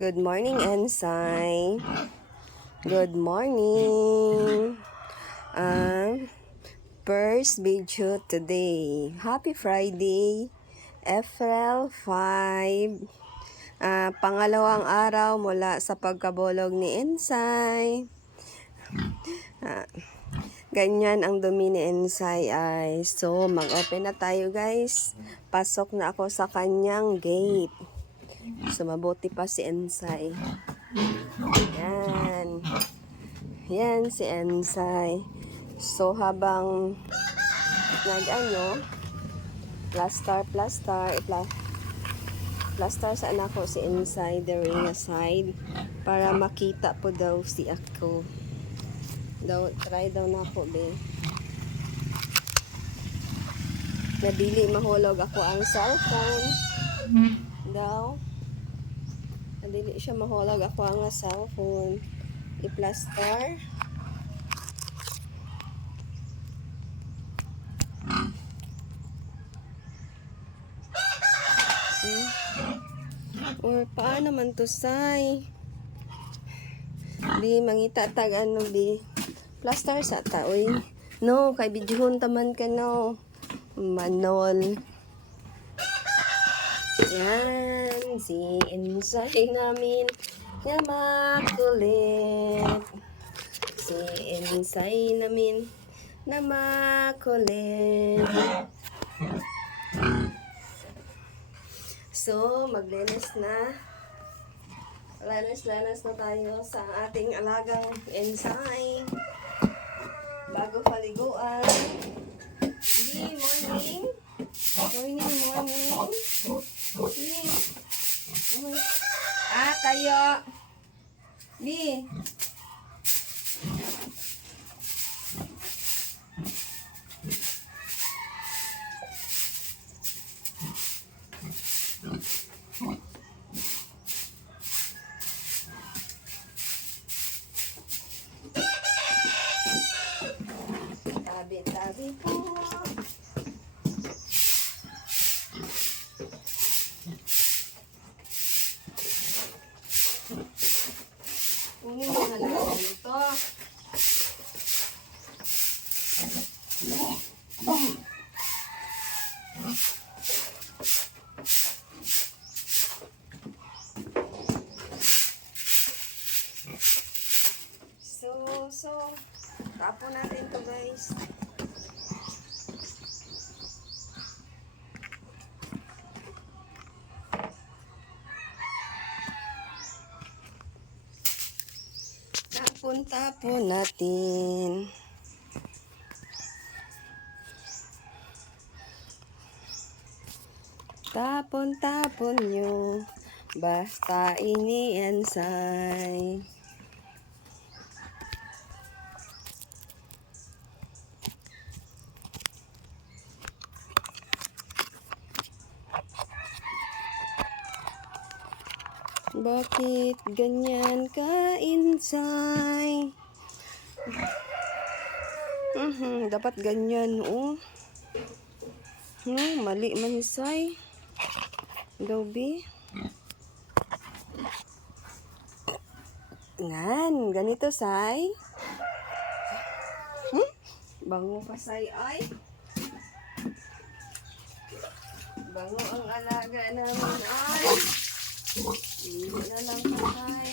Good morning, Ensay. Good morning. First video today. Happy Friday, April 5. Pangalawang araw mula sa pagkabulog ni Ensay. Ganyan ang dumi ni Ensay ay. So, mag-open na tayo, guys. Pasok na ako sa kanyang gate. So, mabuti pa si Ensay. Yan. Yan si Ensay. So, habang plaster sa anak ko si Ensay the ring side para makita po daw si ako. Try daw na ako, be. Nadili mahulog ako ang cellphone. Daw. Nadili siya mahulog ako ang cellphone. I-plaster. Or paano man to, say? Di, mangita tag ano, bi. Plaster sa taoy. No, kay bidyuhon taman ka, no. Manol. Yan, si Ensay namin na makulit. Si Ensay namin na makulit. So, maglinis na. Lanas na tayo sa ating alagang Ensay. Bago paliguan. Good morning. Morning. Tayo. Di. Tabi po. Kunin mo na lang ito. So, tapon natin to, guys. Tapon natin. Tapon nyo. Basta ini Ensay. Bakit ganyan ka, Ensay? Dapat ganyan, oh. Mali man, Ensay. Dobi. Ganito, Say. Bango pa, Say, ay. Bango ang alaga namin, ay. Hindi na lang, Say.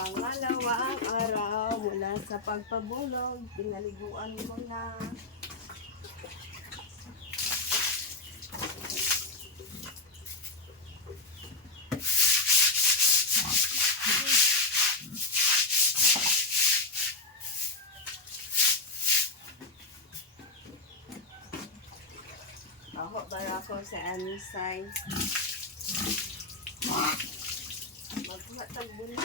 Pangalawang araw mula sa pagpabulog, pinaliguan mo na. Ako para ako sa Ensay. Magmatag muna.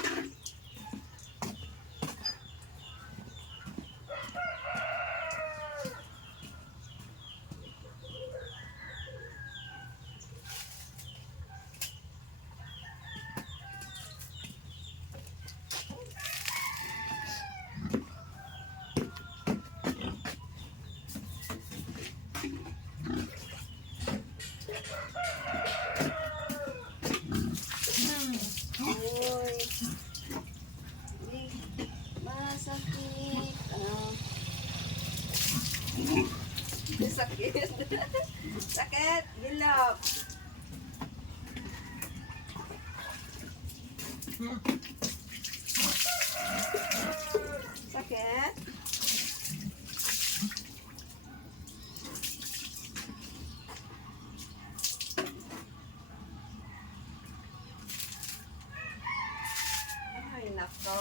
Sakit. Sakit. Gilap. Sakit. Ay, nako.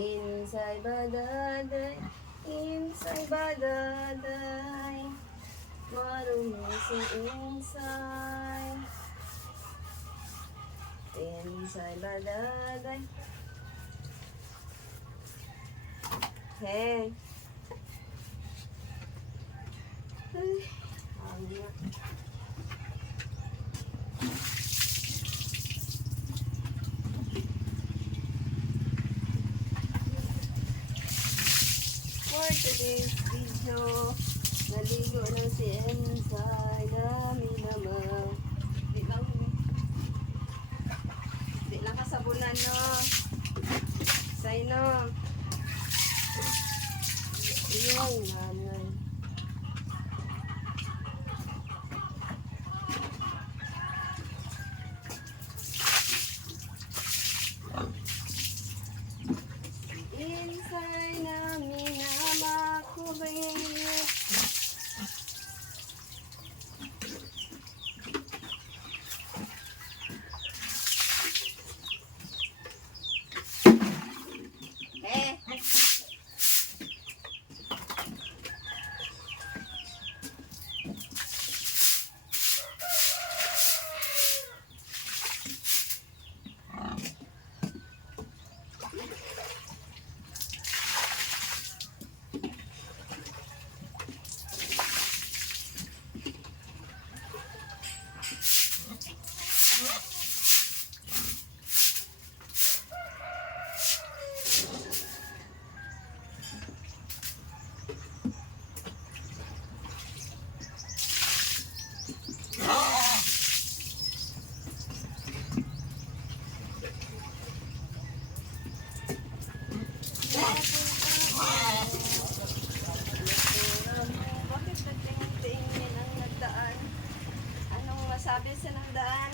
Inside badaday, inside badaday, marumi si inside. Inside badaday. Hey. Ay, anak. For today's video, naligo na si Ensay. Dami naman. Di lang kasabunan, no? Say, no? Iyon, nanay. Insay namin na makubit. Bakit nagtingin-tingin ang nagdaan? Anong masabi sa nagdaan?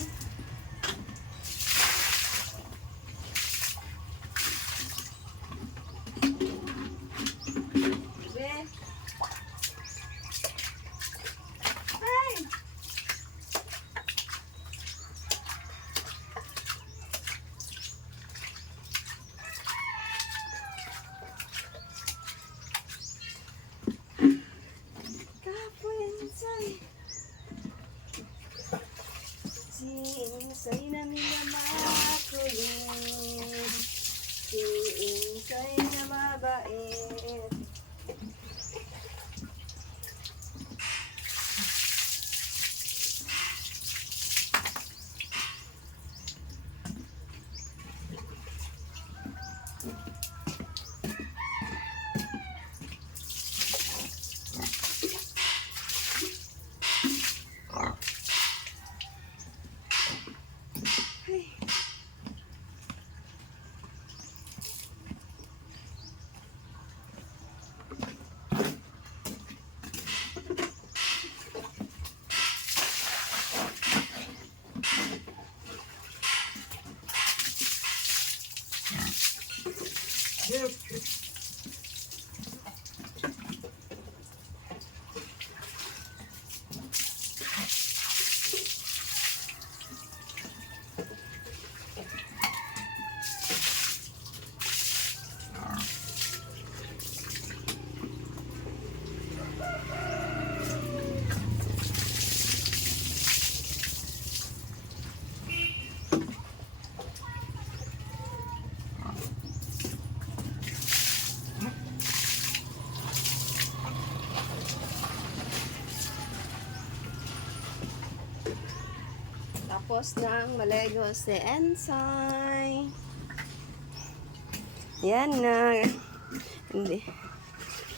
Be? Ay! Si Insay namin na makulit, si Insay na mabait. Tapos nang malego si Ensay. Yan na. Hindi.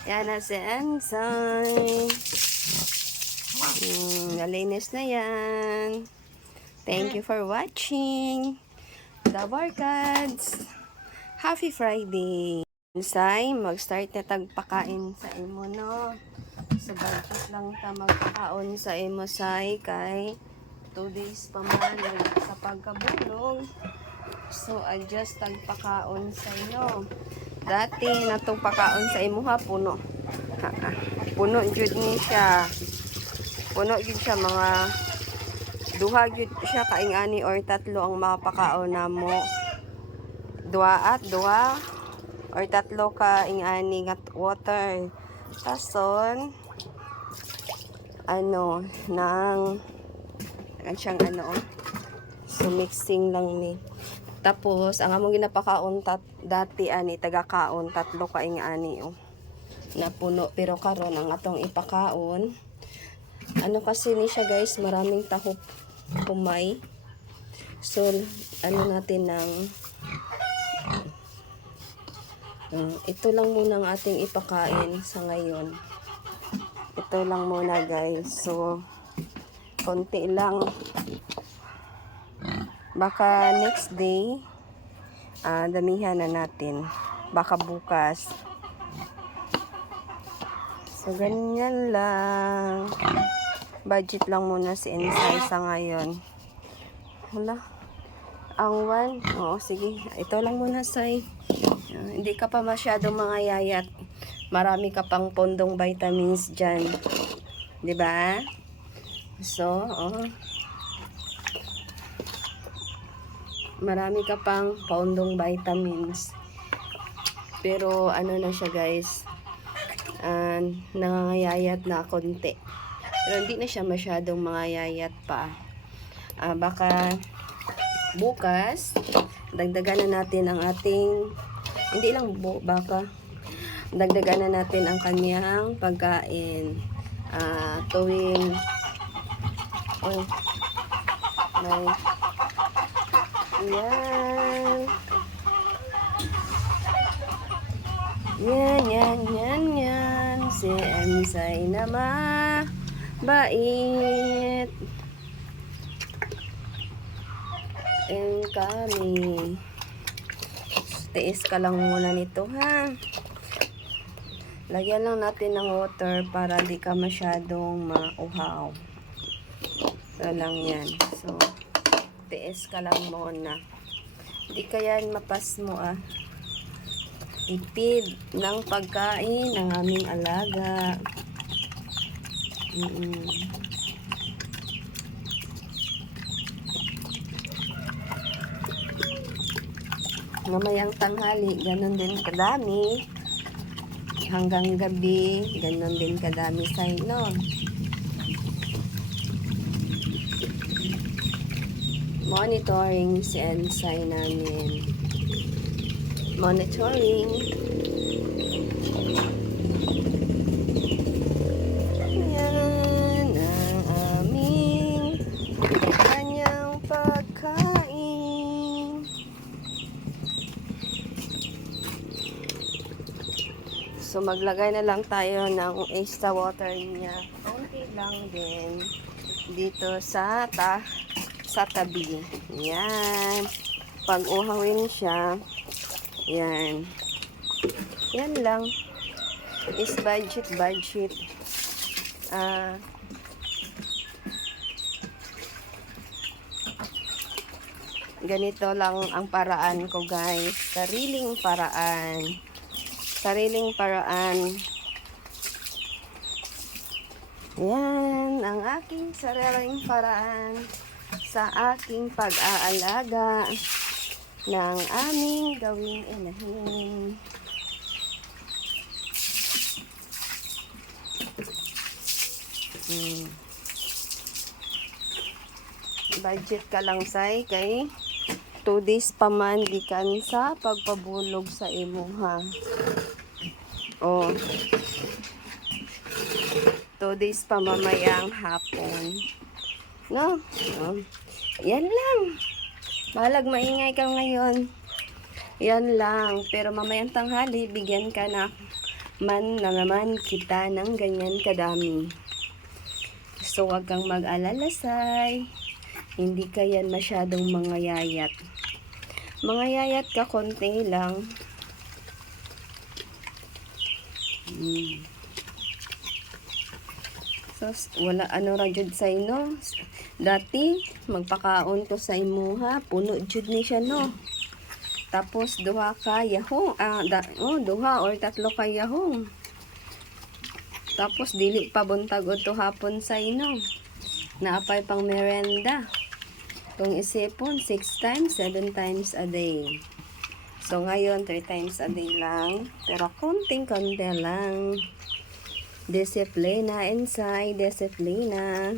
Yan na si Ensay. Nalinis na yan. Thank you for watching. The Barkads. Happy Friday. Ensay, mag-start na tagpakain sa imo, no? So, budget lang ta magpakaon sa imo, say, kay 2 days pa man sa pagkabulog. So, adjust tagpakaon sa inyo. Dati, natong pakaon sa imo ha, puno. Puno jud ni siya. Puno jud siya, mga duha jud siya kaingani or 3 ang mapakaon namo. Duha or 3 ka ingani nga water. Tason nang siyang so mixing lang ni. Tapos ang among ginapakaon dati tagakaon 3 ka ingani na puno, pero karon ang atong ipakaon kasi ni siya guys, maraming tahop kumay. So natin ng ito lang muna ang ating ipakain sa ngayon. Ito lang muna guys. So konti lang, baka next day damihan na natin, baka bukas. So ganyan lang, budget lang muna si Ensay sa ngayon. Hala, ang sige, ito lang muna, say. Hindi ka pa masyadong mga yayat, marami ka pang pondong vitamins dyan, di ba? So marami ka pang pondong vitamins, pero na siya guys, nangangayayat na konti, pero hindi na siya masyadong mga yayat pa. Baka bukas dagdagan na natin ang ating, hindi lang baka dagdagan na natin ang kanyang pagkain tuwing yan si Ensay na mabait. And kami, tiis ka lang muna nito, ha. Lagyan lang natin ng water para di ka masyadong mauhaw. Ito lang yan. So tiis ka lang muna, di ka yan mapas mo. Ipid ng pagkain ng aming alaga. Mamayang tanghali, ganon din kadami. Hanggang gabi, ganon din kadami sa ino. Monitoring si Ensay namin. Monitoring. Yan ang aming kanyang pagkain. So maglagay na lang tayo ng extra water niya. Konti lang din dito sa tabi. Yan. Pag uhawin siya, yan. Yan lang. Is budget. Ganito lang ang paraan ko, guys. Sariling paraan. Yan ang aking sariling paraan sa aking pag-aalaga ng aming gawing inahin. Budget ka lang, say, kay 2 days pa man gikan sa pagpabulog sa imo, ha. 2 days pa mamayang hapon, no? Yan lang. Malag maingay ka ngayon. Yan lang. Pero mamayang tanghali, bigyan ka na naman kita ng ganyan kadami. So, wag kang mag-alala, Sai. Hindi ka yan masyadong mangayayat. Mangayayat ka, konti lang. So, wala ano ra jud sa ino. Dati, magpakaon ko sa imuha, puno jud ni siya, no. Tapos, duha ka yahong, duha or tatlo ka yahong. Tapos, dili pa buntag o to hapon sa ino. Naapay pang merenda. Kung isipon, 6 times, 7 times a day. So, ngayon, 3 times a day lang. Pero, konting-konti lang. Disiplina inside, disiplina.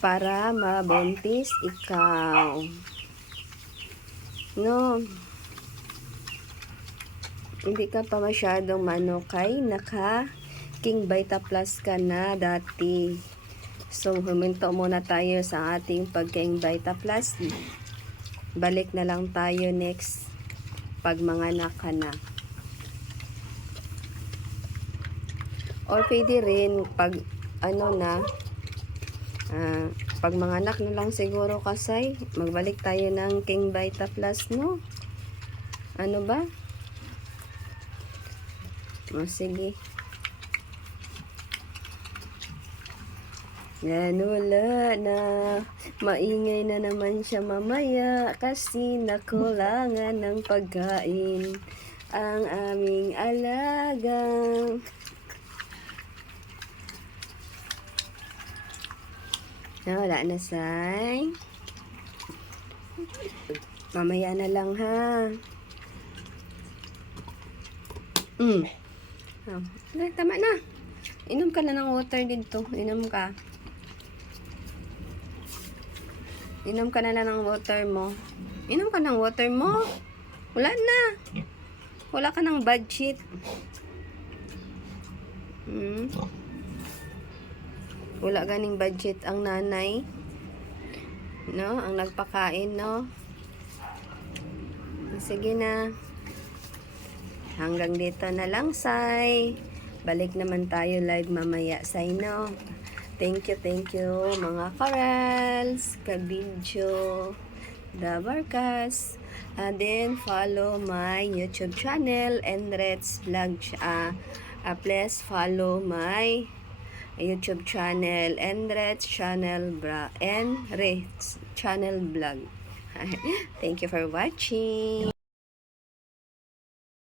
Para mabuntis ikaw. No. Hindi ka pa masyadong manukay. King Vita Plus ka na dati. So, huminto muna tayo sa ating pag-King Vita Plus. Balik na lang tayo next pag manganak ka na. Or pwede rin pag pag manganak na lang siguro kasay, magbalik tayo ng King Vita Plus, no? Ano ba? Sige. Yan, wala na. Maingay na naman siya mamaya kasi nakulangan ng pagkain ang aming alaga. Wala na, Sai. Mamaya na lang, ha. Tama na. Inom ka na ng water dito. Inom ka. Inom ka na ng water mo. Inom ka ng water mo. Wala na. Wala ka ng budget. Wala ganing budget ang nanay. No? Ang nagpakain, no? Sige na. Hanggang dito na lang, Sai. Balik naman tayo live mamaya, Sai, no? Thank you, mga karals, kabidyo, dabarkas. And then, follow my YouTube channel, Enret's Vlog. Please follow my YouTube channel, Enret's Channel Vlog. Thank you for watching.